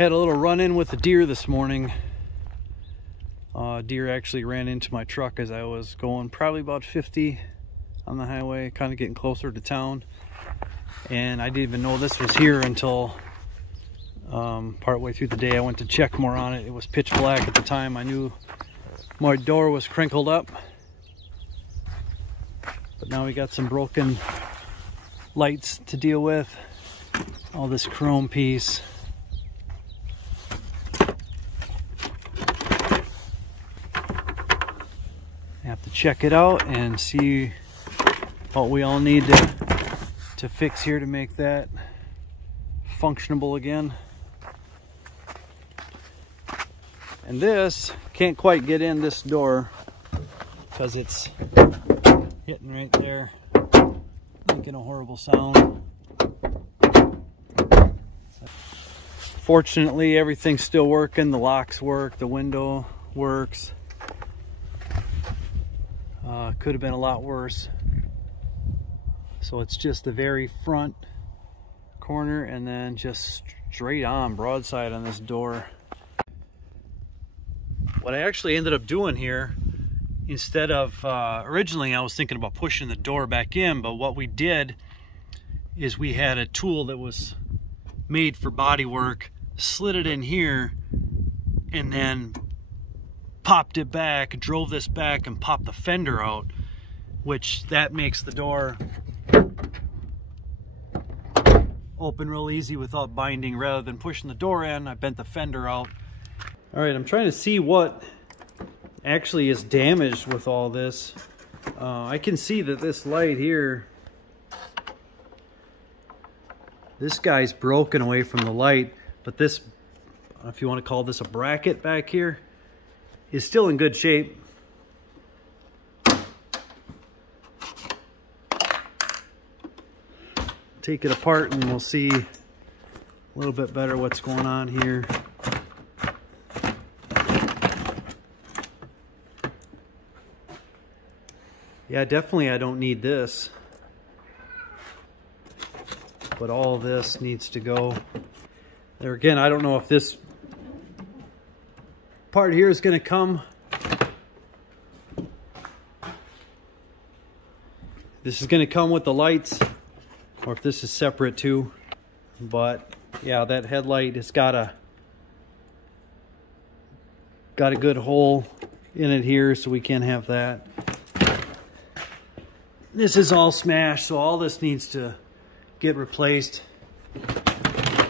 Had a little run-in with a deer this morning. Deer actually ran into my truck as I was going probably about 50 on the highway, kind of getting closer to town. And I didn't even know this was here until partway through the day. I went to check more on it. It was pitch black at the time. I knew my door was crinkled up. But now we got some broken lights to deal with. All this chrome piece. Have to check it out and see what we all need to fix here to make that functionable again. And this can't quite get in this door because it's hitting right there, making a horrible sound. Fortunately, everything's still working. The locks work, the window works. Could have been a lot worse. So it's just the very front corner and then just straight on broadside on this door. What I actually ended up doing here, instead of originally I was thinking about pushing the door back in, but what we did is we had a tool that was made for body work, slid it in here, and then popped it back, drove this back, and popped the fender out, which that makes the door open real easy without binding. Rather than pushing the door in, I bent the fender out. All right, I'm trying to see what actually is damaged with all this. I can see that this light here, this guy's broken away from the light, but this, if you want to call this a bracket back here, is still in good shape. Take it apart and we'll see a little bit better what's going on here. Yeah, definitely I don't need this, but all of this needs to go. There again, I don't know if this part here is going to come. This is going to come with the lights, or if this is separate too. But yeah, that headlight has got a good hole in it here, so we can't have that. This is all smashed, so all this needs to get replaced. And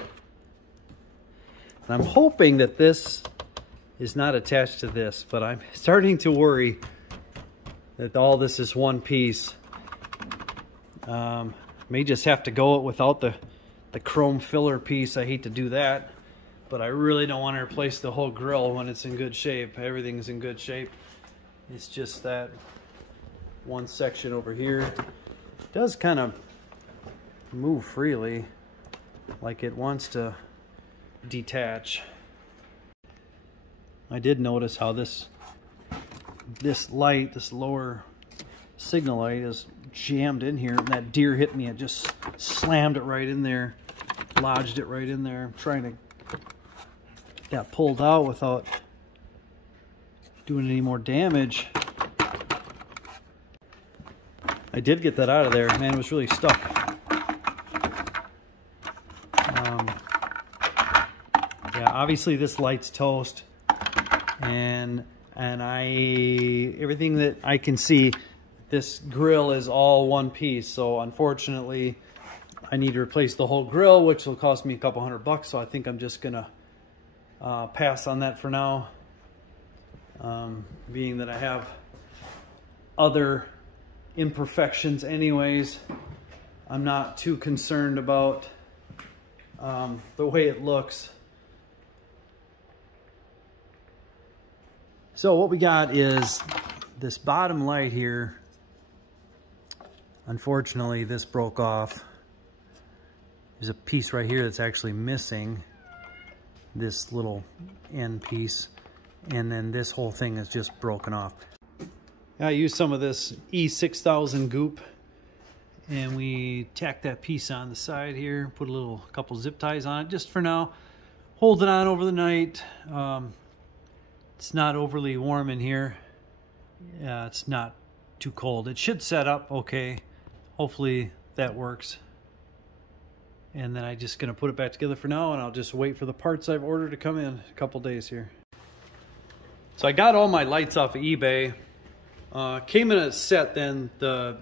I'm hoping that this is not attached to this, but I'm starting to worry that all this is one piece. May just have to go without the chrome filler piece. I hate to do that, but I really don't want to replace the whole grill when it's in good shape. Everything's in good shape. It's just that one section over here. It does kind of move freely, like it wants to detach. I did notice how this light, this lower signal light, is jammed in here, and that deer hit me. It just slammed it right in there, lodged it right in there. I'm trying to get pulled out without doing any more damage. I did get that out of there. Man, it was really stuck. Yeah, obviously this light's toast, and everything that I can see, this grill is all one piece. So unfortunately, I need to replace the whole grill, which will cost me a couple $100. So I think I'm just gonna pass on that for now, being that I have other imperfections anyways. I'm not too concerned about the way it looks. So what we got is this bottom light here. Unfortunately, this broke off. There's a piece right here that's actually missing, this little end piece, and then this whole thing is just broken off. I used some of this E6000 goop, and we tacked that piece on the side here, put a couple zip ties on it just for now. holding on over the night. It's not overly warm in here. It's not too cold. It should set up okay. Hopefully that works. And then I'm just gonna put it back together for now, and I'll just wait for the parts I've ordered to come in a couple days here. So I got all my lights off of eBay. Came in a set then, the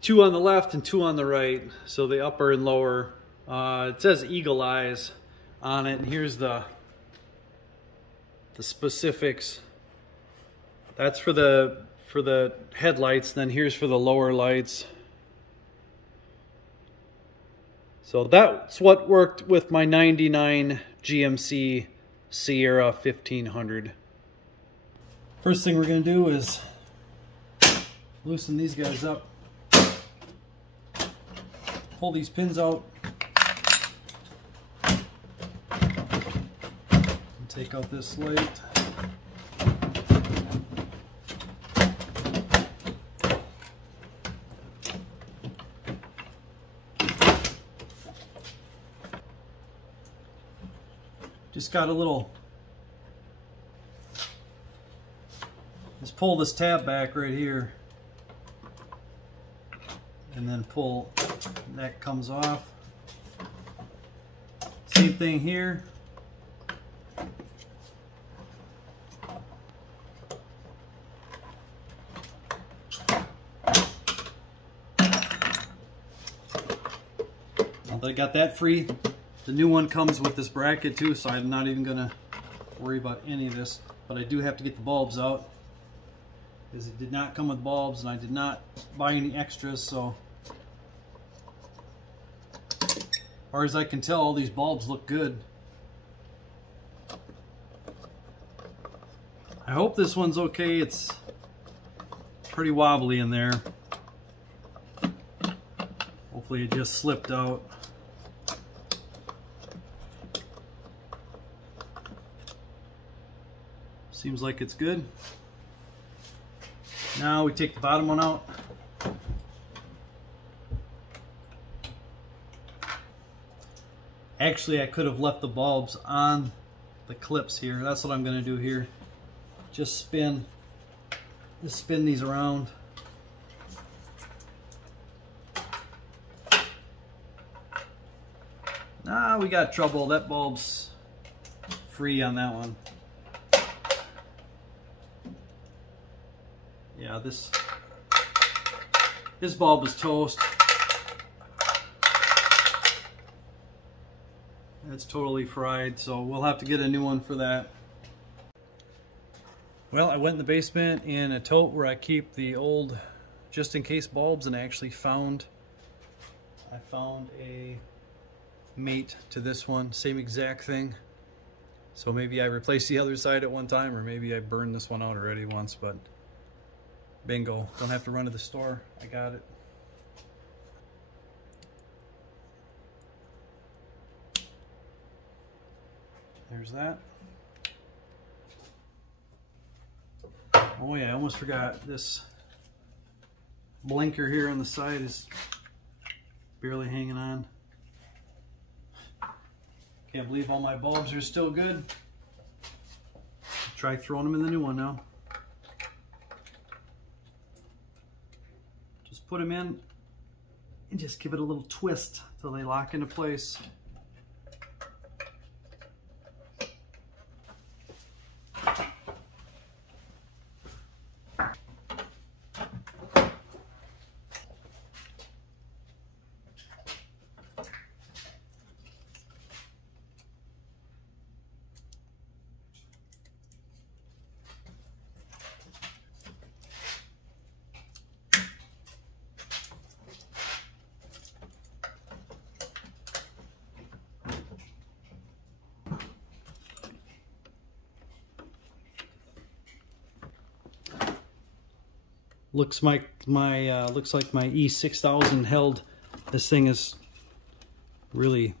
2 on the left and 2 on the right, so the upper and lower. It says Eagle Eyes on it, and here's the specifics. That's for the headlights, then here's for the lower lights. So that's what worked with my 99 GMC Sierra 1500. First thing we're going to do is loosen these guys up. Pull these pins out. And take out this light. Just got a little, just pull this tab back right here and then pull, that comes off. Same thing here. Now that I got that free, the new one comes with this bracket too, so I'm not even gonna worry about any of this. But I do have to get the bulbs out, because it did not come with bulbs and I did not buy any extras. So as far as I can tell, all these bulbs look good. I hope this one's okay. It's pretty wobbly in there. Hopefully it just slipped out. Seems like it's good. Now we take the bottom one out. Actually, I could have left the bulbs on the clips here. That's what I'm going to do here. Just spin these around. Ah, we got trouble. That bulb's free on that one. Yeah, this bulb is toast. It's totally fried, so we'll have to get a new one for that. Well, I went in the basement in a tote where I keep the old just in case bulbs, and I actually found a mate to this one, same exact thing. So maybe I replaced the other side at one time, or maybe I burned this one out already once, but bingo, don't have to run to the store. I got it. There's that. Oh yeah, I almost forgot. This blinker here on the side is barely hanging on. Can't believe all my bulbs are still good. Try throwing them in the new one now. Just put them in and just give it a little twist till they lock into place. Looks like my E6000 held. This thing is really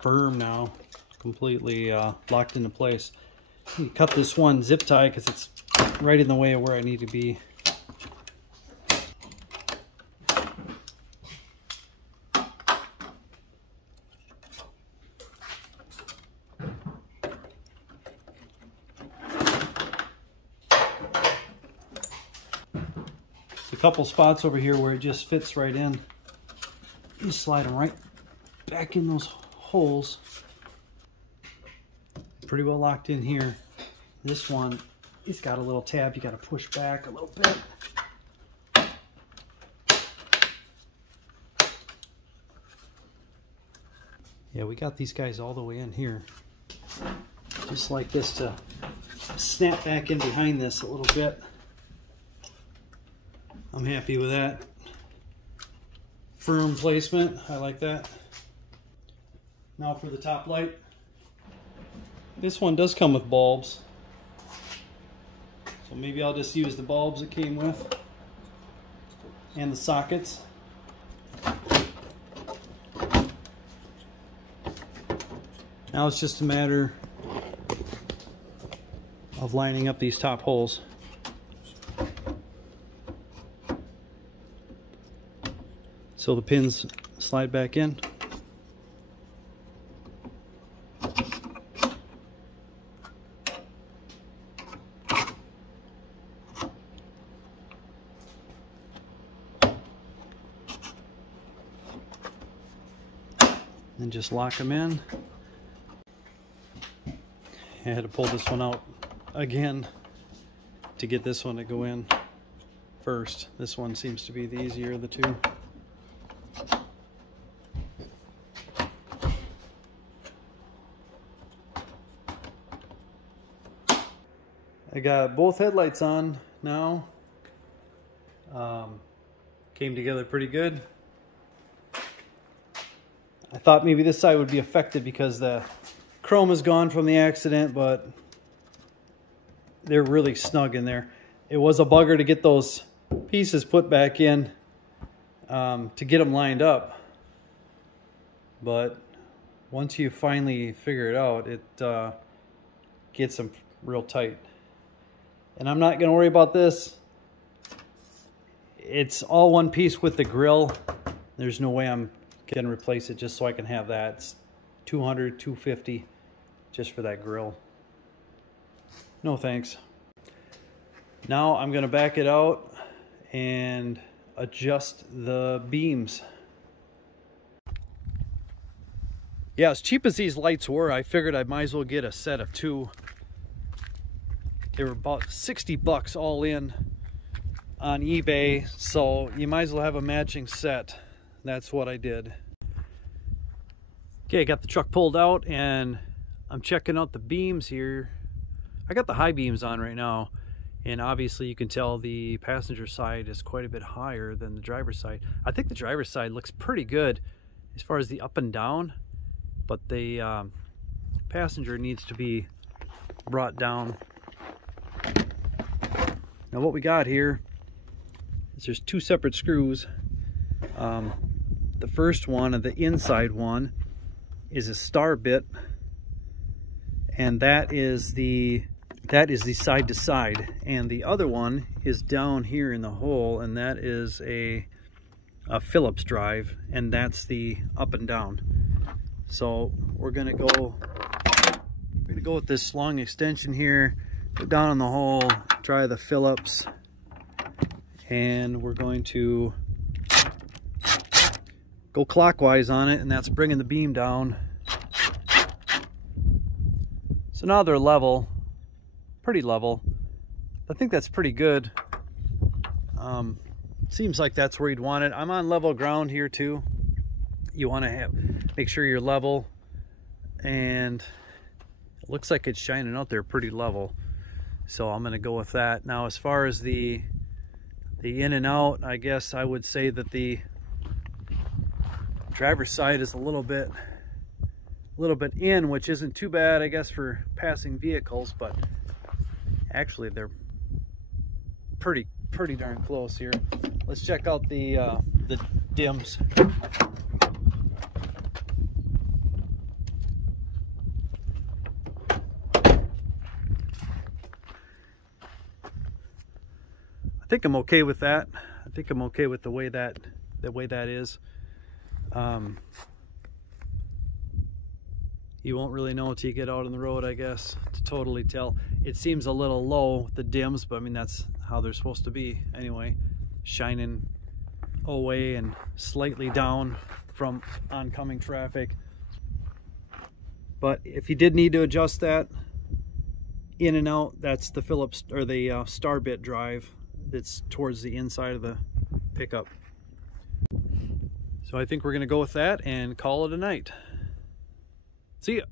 firm now, completely locked into place. You cut this one zip tie because it's right in the way of where I need to be. couple spots over here where it just fits right in. You slide them right back in those holes. Pretty well locked in here. This one, it's got a little tab you got to push back a little bit. Yeah, we got these guys all the way in here. Just like this to snap back in behind this a little bit. I'm happy with that. Firm placement, I like that. Now for the top light. This one does come with bulbs. So maybe I'll just use the bulbs it came with. And the sockets. Now it's just a matter of lining up these top holes. So the pins slide back in. And just lock them in. I had to pull this one out again to get this one to go in first. This one seems to be the easier of the two. I got both headlights on now. Came together pretty good. I thought maybe this side would be affected because the chrome is gone from the accident, but they're really snug in there. It was a bugger to get those pieces put back in to get them lined up. But once you finally figure it out, it gets them real tight. And I'm not going to worry about this. It's all one piece with the grill. There's no way I'm going to replace it just so I can have that. It's $200, $250 just for that grill. No thanks. Now I'm going to back it out and adjust the beams. Yeah, as cheap as these lights were, I figured I might as well get a set of two. They were about 60 bucks all in on eBay, so you might as well have a matching set. That's what I did. Okay, I got the truck pulled out and I'm checking out the beams here. I got the high beams on right now, and obviously you can tell the passenger side is quite a bit higher than the driver's side. I think the driver's side looks pretty good as far as the up and down, but the passenger needs to be brought down. Now what we got here is there's two separate screws. The first one, the inside one, is a star bit, and that is the side to side, and the other one is down here in the hole, and that is a Phillips drive, and that's the up and down. So we're gonna go with this long extension here, go down in the hole, try the Phillips, and we're going to go clockwise on it, and that's bringing the beam down. So now they're level, pretty level. I think that's pretty good. Seems like that's where you'd want it. I'm on level ground here too. You want to make sure you're level, and it looks like it's shining out there pretty level. So I'm going to go with that. Now as far as the in and out, I guess I would say that the driver's side is a little bit in, which isn't too bad, I guess, for passing vehicles, but actually they're pretty darn close here. Let's check out the dims. I think I'm okay with that. I think I'm okay with the way that is. You won't really know until you get out on the road, I guess, to totally tell. It seems a little low, the dims, but I mean, that's how they're supposed to be anyway. shining away and slightly down from oncoming traffic. But if you did need to adjust that in and out, that's the Phillips or the star bit drive that's towards the inside of the pickup. So I think we're going to go with that and call it a night. See ya.